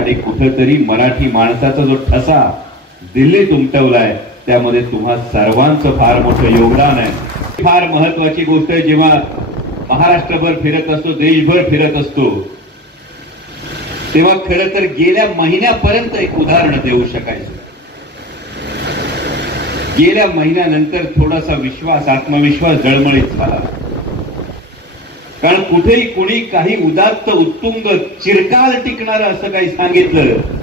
आणि कुठेतरी मराठी माणसाचा जो ठसा दिल्लीत उमटवलाय त्यामध्ये तुम्हा सर्वांचं फार मोठं योगदान आहे। फार महत्वाची गोष्ट आहे, जेव्हा महाराष्ट्रभर फिरत असतो, देशभर फिरत असतो, तेव्हा खरं तर गेल्या महिन्यापर्यंत एक उदाहरण देऊ शकायचं। गेल्या महिन्यानंतर थोडासा विश्वास, आत्मविश्वास जळमळीत झाला, कारण कुठेही कुणी काही उदात्त, उत्तुंग, चिरकाल टिकणार असं काही सांगितलं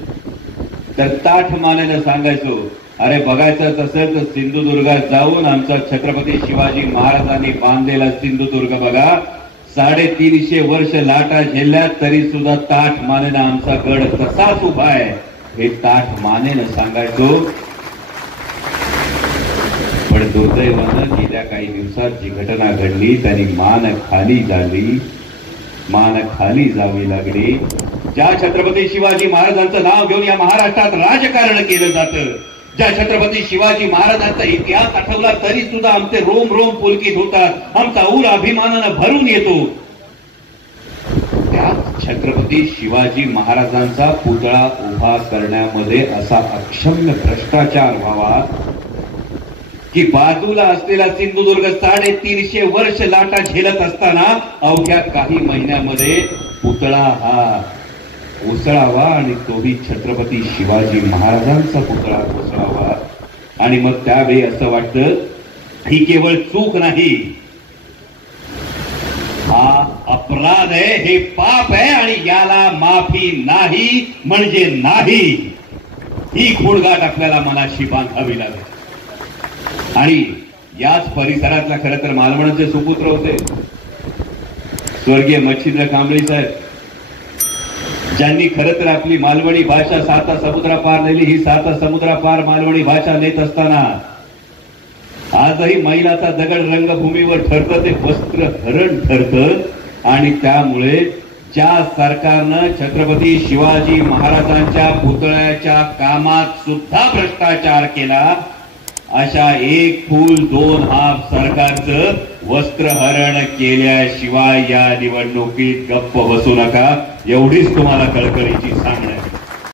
तर ताठ मानेनं सांगायचो, अरे बघायचं असेल तर सिंधुदुर्गात जाऊन आमचा छत्रपती शिवाजी महाराजांनी बांधलेला सिंधुदुर्ग बघा, 350 वर्ष लाटा झेलल्यात तरी सुद्धा ताठ मानेनं आमचा गड तसाच उभा आहे, हे ताठ मानेनं सांगायचो। पण दुर्दैवानं गेल्या काही दिवसात जी घटना घडली त्यांनी मान खाली झाली, मान खाली जावी लागली। ज्या छत्रपती शिवाजी महाराजांचं नाव घेऊन या महाराष्ट्रात राजकारण केलं जातं, ज्या छत्रपती शिवाजी महाराजांचा इतिहास आठवला तरी सुद्धा आमचे रोम रोम पुलकित होतात, आमचा ऊर अभिमानानं भरून येतो, त्या छत्रपती शिवाजी महाराजांचा पुतळा उभा करण्यामध्ये असा अक्षम्य भ्रष्टाचार व्हावा की बाजूला असलेला सिंधुदुर्ग 350 वर्ष लाटा झेलत असताना अवघ्या काही महिन्यामध्ये पुतळा हा कोसळावा आणि तोही छत्रपती शिवाजी महाराजांचा पुतळा कोसळावा। आणि मग त्यावेळी असं वाटतं ही केवळ चूक नाही, हा अपराध आहे, हे पाप आहे आणि याला माफी नाही म्हणजे नाही, ही खोडगाठ आपल्याला मनाशी बांधावी लागेल। आणि याच परिसरातला खरं तर मालवणचे सुपुत्र होते स्वर्गीय मच्छिंद्र कांबळे साहेब, ज्यांनी खरं तर आपली मालवणी भाषा 7 समुद्रापार नेली। ही 7 समुद्रापार मालवणी भाषा नेत असताना आजही मैलाचा दगड रंगभूमीवर ठरतं ते वस्त्र हरण ठरतं। आणि त्यामुळे ज्या सरकारनं छत्रपती शिवाजी महाराजांच्या पुतळ्याच्या कामात सुद्धा भ्रष्टाचार केला, अशा 1 फूल 2 हात सरकारचं वस्त्रहरण केल्याशिवाय या निवडणुकीत गप्प बसू नका, एवढीच तुम्हाला कळकळीची सांगणं आहे।